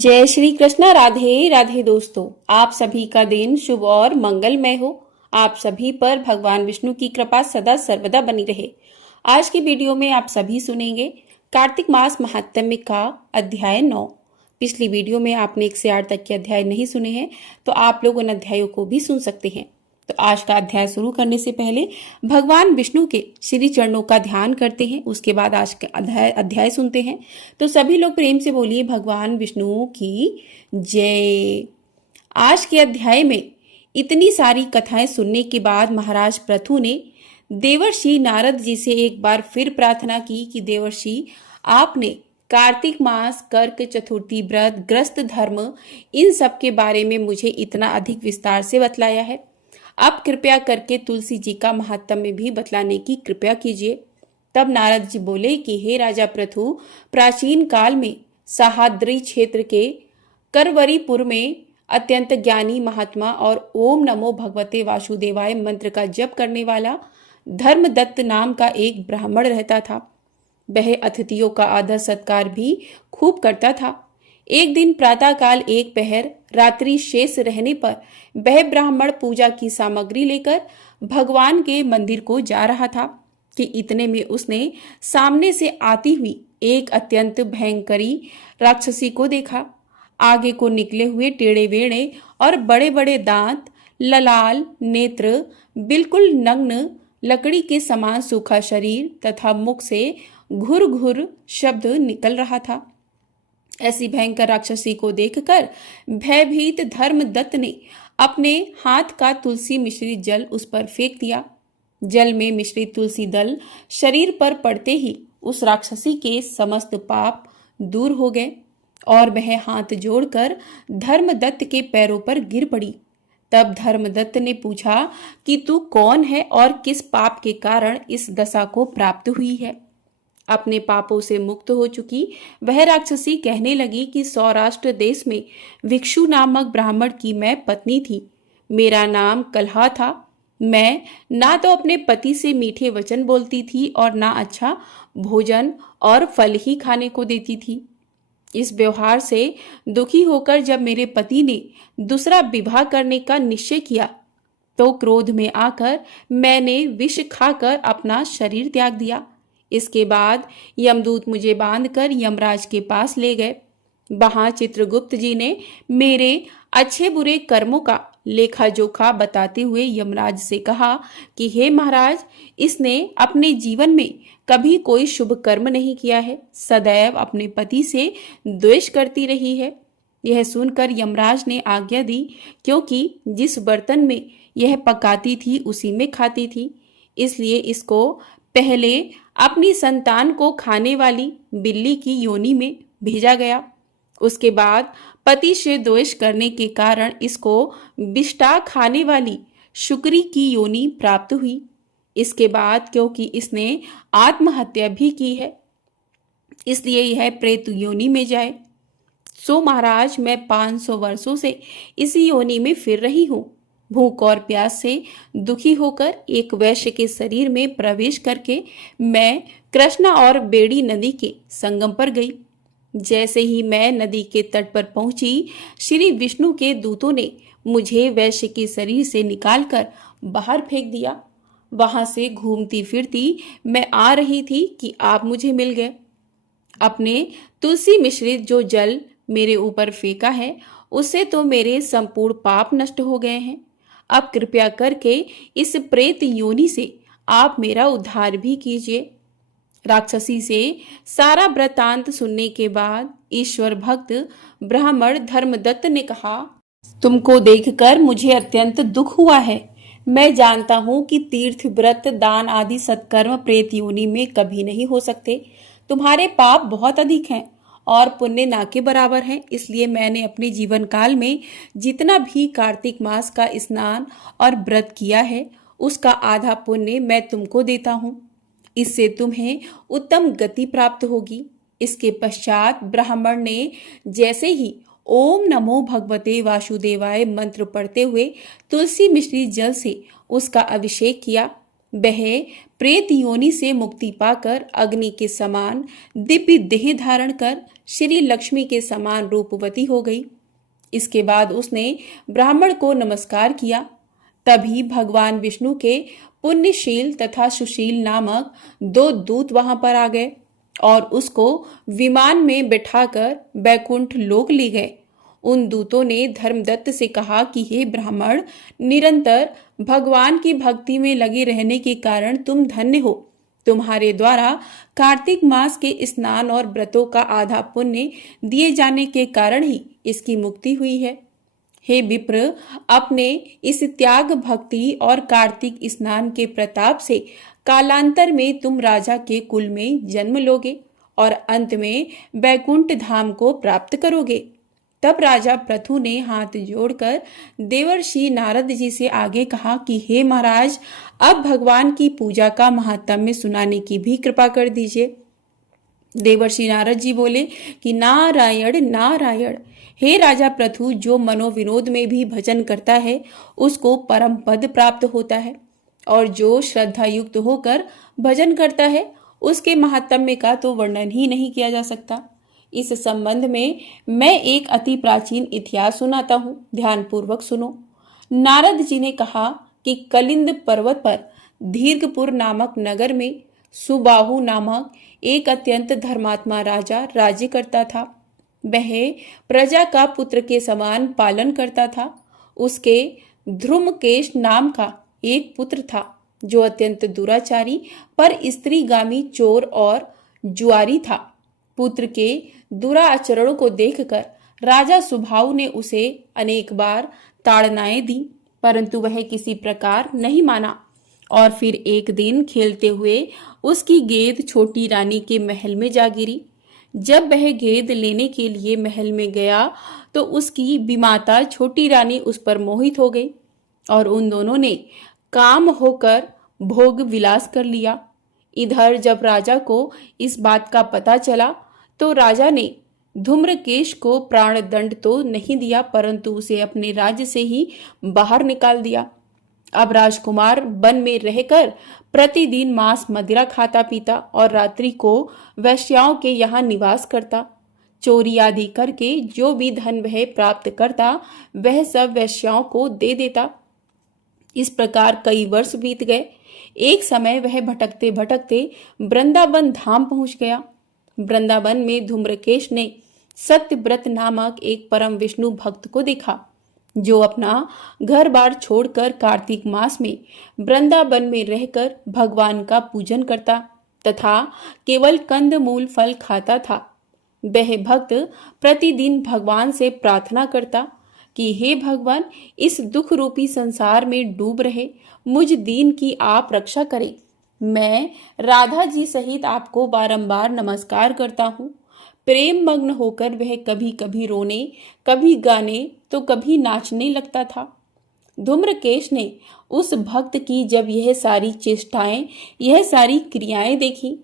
जय श्री कृष्णा। राधे राधे दोस्तों, आप सभी का दिन शुभ और मंगलमय हो। आप सभी पर भगवान विष्णु की कृपा सदा सर्वदा बनी रहे। आज की वीडियो में आप सभी सुनेंगे कार्तिक मास महात्म्य का अध्याय 9। पिछली वीडियो में आपने 1 से 8 तक के अध्याय नहीं सुने हैं, तो आप लोग उन अध्यायों को भी सुन सकते हैं। तो आज का अध्याय शुरू करने से पहले भगवान विष्णु के श्री चरणों का ध्यान करते हैं, उसके बाद आज का अध्याय सुनते हैं। तो सभी लोग प्रेम से बोलिए भगवान विष्णु की जय। आज के अध्याय में इतनी सारी कथाएं सुनने के बाद महाराज पृथु ने देवर्षि नारद जी से एक बार फिर प्रार्थना की कि देवर्षि, आपने कार्तिक मास, कर्क चतुर्थी व्रत, ग्रस्त धर्म, इन सब के बारे में मुझे इतना अधिक विस्तार से बतलाया है। अब कृपया करके तुलसी जी का महात्म्य भी बतलाने की कृपा कीजिए। तब नारद जी बोले कि हे राजा पृथु, प्राचीन काल में सहाद्री क्षेत्र के करवरीपुर में अत्यंत ज्ञानी महात्मा और ओम नमो भगवते वासुदेवाय मंत्र का जप करने वाला धर्मदत्त नाम का एक ब्राह्मण रहता था। वह अतिथियों का आदर सत्कार भी खूब करता था। एक दिन प्रातःकाल एक पहर रात्रि शेष रहने पर वह ब्राह्मण पूजा की सामग्री लेकर भगवान के मंदिर को जा रहा था कि इतने में उसने सामने से आती हुई एक अत्यंत भयंकरी राक्षसी को देखा। आगे को निकले हुए टेढ़े वेढ़े और बड़े बड़े दांत, ललाल नेत्र, बिल्कुल नग्न, लकड़ी के समान सूखा शरीर तथा मुख से घुर घुर शब्द निकल रहा था। ऐसी भयंकर राक्षसी को देखकर भयभीत धर्मदत्त ने अपने हाथ का तुलसी मिश्रित जल उस पर फेंक दिया। जल में मिश्रित तुलसी दल शरीर पर पड़ते ही उस राक्षसी के समस्त पाप दूर हो गए और वह हाथ जोड़कर धर्मदत्त के पैरों पर गिर पड़ी। तब धर्मदत्त ने पूछा कि तू कौन है और किस पाप के कारण इस दशा को प्राप्त हुई है। अपने पापों से मुक्त हो चुकी वह राक्षसी कहने लगी कि सौराष्ट्र देश में भिक्षु नामक ब्राह्मण की मैं पत्नी थी। मेरा नाम कलहा था। मैं ना तो अपने पति से मीठे वचन बोलती थी और ना अच्छा भोजन और फल ही खाने को देती थी। इस व्यवहार से दुखी होकर जब मेरे पति ने दूसरा विवाह करने का निश्चय किया तो क्रोध में आकर मैंने विष खाकर अपना शरीर त्याग दिया। इसके बाद यमदूत मुझे बांधकर यमराज के पास ले गए। वहां चित्रगुप्त जी ने मेरे अच्छे बुरे कर्मों का लेखा जोखा बताते हुए यमराज से कहा कि हे महाराज, इसने अपने जीवन में कभी कोई शुभ कर्म नहीं किया है, सदैव अपने पति से द्वेष करती रही है। यह सुनकर यमराज ने आज्ञा दी, क्योंकि जिस बर्तन में यह पकाती थी उसी में खाती थी, इसलिए इसको पहले अपनी संतान को खाने वाली बिल्ली की योनि में भेजा गया। उसके बाद पति से द्वेष करने के कारण इसको विष्ठा खाने वाली शुक्री की योनि प्राप्त हुई। इसके बाद क्योंकि इसने आत्महत्या भी की है, इसलिए यह प्रेत योनि में जाए। सो महाराज, मैं 500 वर्षों से इसी योनि में फिर रही हूँ। भूख और प्यास से दुखी होकर एक वैश्य के शरीर में प्रवेश करके मैं कृष्णा और बेड़ी नदी के संगम पर गई। जैसे ही मैं नदी के तट पर पहुंची, श्री विष्णु के दूतों ने मुझे वैश्य के शरीर से निकालकर बाहर फेंक दिया। वहां से घूमती फिरती मैं आ रही थी कि आप मुझे मिल गए। अपने तुलसी मिश्रित जो जल मेरे ऊपर फेंका है, उससे तो मेरे संपूर्ण पाप नष्ट हो गए हैं। अब कृपया करके इस प्रेत योनि से आप मेरा उद्धार भी कीजिए। राक्षसी से सारा वृतांत सुनने के बाद ईश्वर भक्त ब्राह्मण धर्मदत्त ने कहा, तुमको देखकर मुझे अत्यंत दुख हुआ है। मैं जानता हूँ कि तीर्थ, व्रत, दान आदि सत्कर्म प्रेत योनि में कभी नहीं हो सकते। तुम्हारे पाप बहुत अधिक हैं और पुण्य ना के बराबर हैं। इसलिए मैंने अपने जीवन काल में जितना भी कार्तिक मास का स्नान और व्रत किया है, उसका आधा पुण्य मैं तुमको देता हूँ। इससे तुम्हें उत्तम गति प्राप्त होगी। इसके पश्चात ब्राह्मण ने जैसे ही ओम नमो भगवते वासुदेवाय मंत्र पढ़ते हुए तुलसी मिश्री जल से उसका अभिषेक किया। वह प्रेत योनि से मुक्ति पाकर अग्नि के समान दिव्य देह धारण कर श्री लक्ष्मी के समान रूपवती हो गई। इसके बाद उसने ब्राह्मण को नमस्कार किया। तभी भगवान विष्णु के पुण्यशील तथा सुशील नामक 2 दूत वहां पर आ गए और उसको विमान में बैठाकर बैकुंठ लोक ले गए। उन दूतों ने धर्मदत्त से कहा कि हे ब्राह्मण, निरंतर भगवान की भक्ति में लगे रहने के कारण तुम धन्य हो। तुम्हारे द्वारा कार्तिक मास के स्नान और व्रतों का आधा पुण्य दिए जाने के कारण ही इसकी मुक्ति हुई है। हे विप्र, अपने इस त्याग भक्ति और कार्तिक स्नान के प्रताप से कालांतर में तुम राजा के कुल में जन्म लोगे और अंत में बैकुंठ धाम को प्राप्त करोगे। तब राजा पृथु ने हाथ जोड़कर देवर्षि नारद जी से आगे कहा कि हे महाराज, अब भगवान की पूजा का महात्म्य सुनाने की भी कृपा कर दीजिए। देवर्षि नारद जी बोले कि नारायण नारायण, हे राजा पृथु, जो मनोविनोद में भी भजन करता है उसको परम पद प्राप्त होता है और जो श्रद्धा युक्त होकर भजन करता है उसके महात्म्य का तो वर्णन ही नहीं किया जा सकता। इस संबंध में मैं एक अति प्राचीन इतिहास सुनाता हूँ, ध्यान पूर्वक सुनो। नारद जी ने कहा कि कलिंद पर्वत पर दीर्घपुर नामक नगर में सुबाहु नामक एक अत्यंत धर्मात्मा राजा राज्य करता था। वह प्रजा का पुत्र के समान पालन करता था। उसके ध्रुमकेश नाम का एक पुत्र था जो अत्यंत दुराचारी पर स्त्रीगामी चोर और जुआरी था। पुत्र के दुराचरणों को देखकर राजा सुबाहु ने उसे अनेक बार ताड़नाएं दी, परंतु वह किसी प्रकार नहीं माना और फिर एक दिन खेलते हुए उसकी गेंद छोटी रानी के महल में जा गिरी। जब वह गेंद लेने के लिए महल में गया तो उसकी विमाता छोटी रानी उस पर मोहित हो गई और उन दोनों ने काम होकर भोग विलास कर लिया। इधर जब राजा को इस बात का पता चला तो राजा ने धूम्रकेश को प्राण दंड तो नहीं दिया, परंतु उसे अपने राज्य से ही बाहर निकाल दिया। अब राजकुमार वन में रहकर प्रतिदिन मांस मदिरा खाता पीता और रात्रि को वैश्याओं के यहाँ निवास करता। चोरी आदि करके जो भी धन वह प्राप्त करता वह सब वैश्याओं को दे देता। इस प्रकार कई वर्ष बीत गए। एक समय वह भटकते भटकते वृंदावन धाम पहुंच गया। वृंदावन में धूम्रकेश ने सत्यव्रत नामक एक परम विष्णु भक्त को देखा जो अपना घर बार छोड़कर कार्तिक मास में वृंदावन में रहकर भगवान का पूजन करता तथा केवल कंद मूल फल खाता था। वह भक्त प्रतिदिन भगवान से प्रार्थना करता कि हे भगवान, इस दुख रूपी संसार में डूब रहे मुझ दीन की आप रक्षा करें। मैं राधा जी सहित आपको बारंबार नमस्कार करता हूँ। प्रेम मग्न होकर वह कभी कभी रोने, कभी गाने तो कभी नाचने लगता था। धूम्रकेश ने उस भक्त की जब यह सारी चेष्टाएं, यह सारी क्रियाएं देखी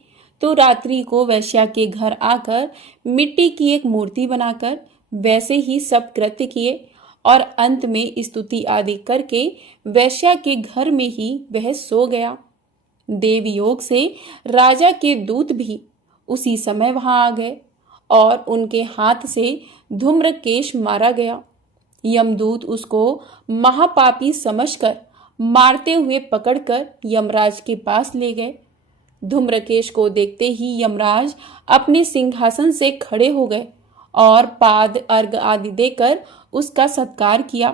तो रात्रि को वैश्या के घर आकर मिट्टी की एक मूर्ति बनाकर वैसे ही सब कृत्य किए और अंत में स्तुति आदि करके वैश्या के घर में ही वह सो गया। देवयोग से राजा के दूत भी उसी समय वहां आ गए और उनके हाथ से धूम्रकेश मारा गया। यमदूत उसको महापापी समझकर मारते हुए पकड़कर यमराज के पास ले गए। धूम्रकेश को देखते ही यमराज अपने सिंहासन से खड़े हो गए और पाद अर्घ आदि देकर उसका सत्कार किया।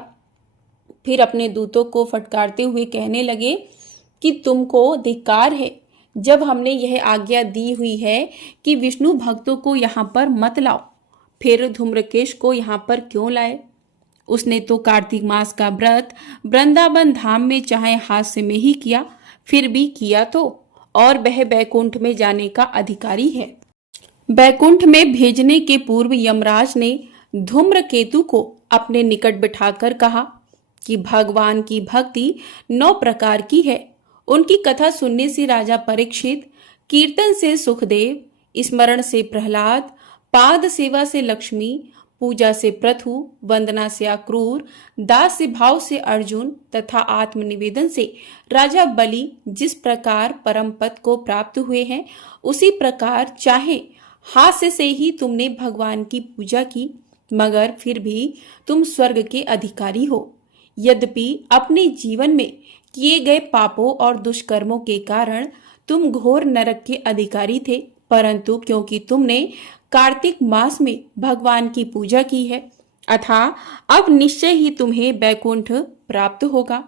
फिर अपने दूतों को फटकारते हुए कहने लगे कि तुमको धिक्कार है, जब हमने यह आज्ञा दी हुई है कि विष्णु भक्तों को यहाँ पर मत लाओ, फिर धूम्रकेश को यहाँ पर क्यों लाए? उसने तो कार्तिक मास का व्रत वृंदावन धाम में चाहे हास्य में ही किया, फिर भी किया तो, और वह बैकुंठ में जाने का अधिकारी है। बैकुंठ में भेजने के पूर्व यमराज ने धूम्रकेतु को अपने निकट बिठाकर कहा कि भगवान की भक्ति 9 प्रकार की है। उनकी कथा सुनने से राजा परीक्षित, कीर्तन से सुखदेव, स्मरण से प्रहलाद, पाद सेवा से लक्ष्मी, पूजा से पृथु, वंदना से अक्रूर, दास से भाव से अर्जुन तथा आत्मनिवेदन से राजा बलि जिस प्रकार परम पद को प्राप्त हुए हैं, उसी प्रकार चाहे हास्य से ही तुमने भगवान की पूजा की, मगर फिर भी तुम स्वर्ग के अधिकारी हो। यद्यपि अपने जीवन में किए गए पापों और दुष्कर्मों के कारण तुम घोर नरक के अधिकारी थे, परंतु क्योंकि तुमने कार्तिक मास में भगवान की पूजा की है, अतः अब निश्चय ही तुम्हें बैकुंठ प्राप्त होगा।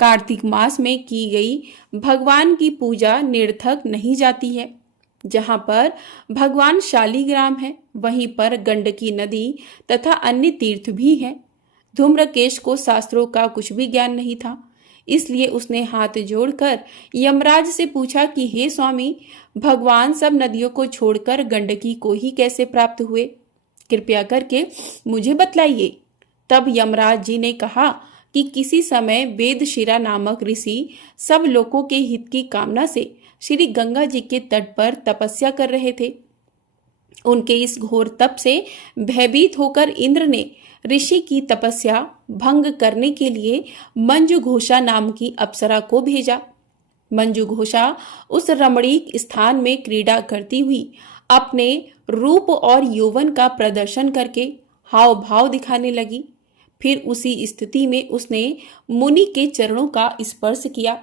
कार्तिक मास में की गई भगवान की पूजा निरर्थक नहीं जाती है। जहाँ पर भगवान शालीग्राम है, वहीं पर गंडकी नदी तथा अन्य तीर्थ भी हैं। धूम्रकेश को शास्त्रों का कुछ भी ज्ञान नहीं था, इसलिए उसने हाथ जोड़कर यमराज से पूछा कि हे स्वामी, भगवान सब नदियों को छोड़कर गंडकी को ही कैसे प्राप्त हुए? कृपया करके मुझे बतलाइए। तब यमराज जी ने कहा कि किसी समय वेदशिरा नामक ऋषि सब लोगों के हित की कामना से श्री गंगा जी के तट पर तपस्या कर रहे थे। उनके इस घोर तप से भयभीत होकर इंद्र ने ऋषि की तपस्या भंग करने के लिए मंजू घोषा नाम की अप्सरा को भेजा। मंजू घोषा उस रमणीक स्थान में क्रीड़ा करती हुई अपने रूप और यौवन का प्रदर्शन करके हाव भाव दिखाने लगी। फिर उसी स्थिति में उसने मुनि के चरणों का स्पर्श किया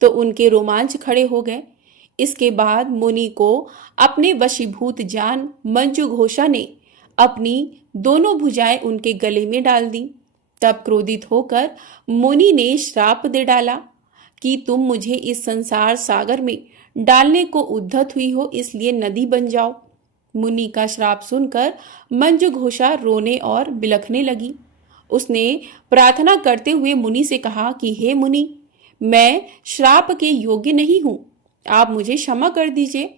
तो उनके रोमांच खड़े हो गए। इसके बाद मुनि को अपने वशीभूत जान मंजू घोषा ने अपनी दोनों भुजाएं उनके गले में डाल दी। तब क्रोधित होकर मुनि ने श्राप दे डाला कि तुम मुझे इस संसार सागर में डालने को उद्धत हुई हो, इसलिए नदी बन जाओ। मुनि का श्राप सुनकर मंजू घोषा रोने और बिलखने लगी। उसने प्रार्थना करते हुए मुनि से कहा कि हे मुनि, मैं श्राप के योग्य नहीं हूं, आप मुझे क्षमा कर दीजिए।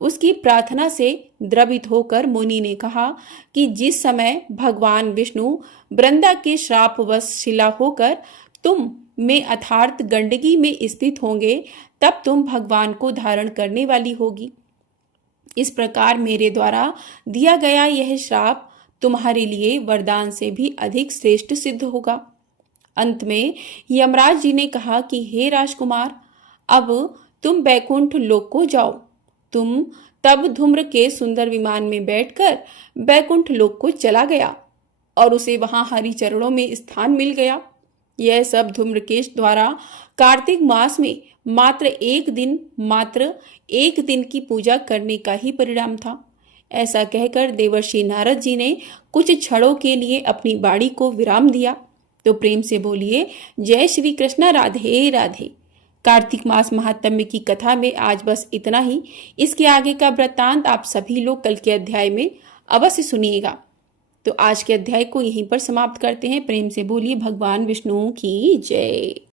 उसकी प्रार्थना से द्रवित होकर मुनि ने कहा कि जिस समय भगवान विष्णु वृंदा के श्रापवश शिला होकर तुम में अर्थात गंडकी में स्थित होंगे, तब तुम भगवान को धारण करने वाली होगी। इस प्रकार मेरे द्वारा दिया गया यह श्राप तुम्हारे लिए वरदान से भी अधिक श्रेष्ठ सिद्ध होगा। अंत में यमराज जी ने कहा कि हे राजकुमार, अब तुम बैकुंठ लोक को जाओ। तुम तब धूम्र के सुंदर विमान में बैठकर बैकुंठ लोक को चला गया और उसे वहां हरि चरणों में स्थान मिल गया। यह सब धूम्रकेश द्वारा कार्तिक मास में मात्र एक दिन की पूजा करने का ही परिणाम था। ऐसा कहकर देवर्षि नारद जी ने कुछ क्षणों के लिए अपनी वाणी को विराम दिया। तो प्रेम से बोलिए जय श्री कृष्ण, राधे राधे। कार्तिक मास महात्म्य की कथा में आज बस इतना ही। इसके आगे का वृत्तांत आप सभी लोग कल के अध्याय में अवश्य सुनिएगा। तो आज के अध्याय को यहीं पर समाप्त करते हैं। प्रेम से बोलिए भगवान विष्णु की जय।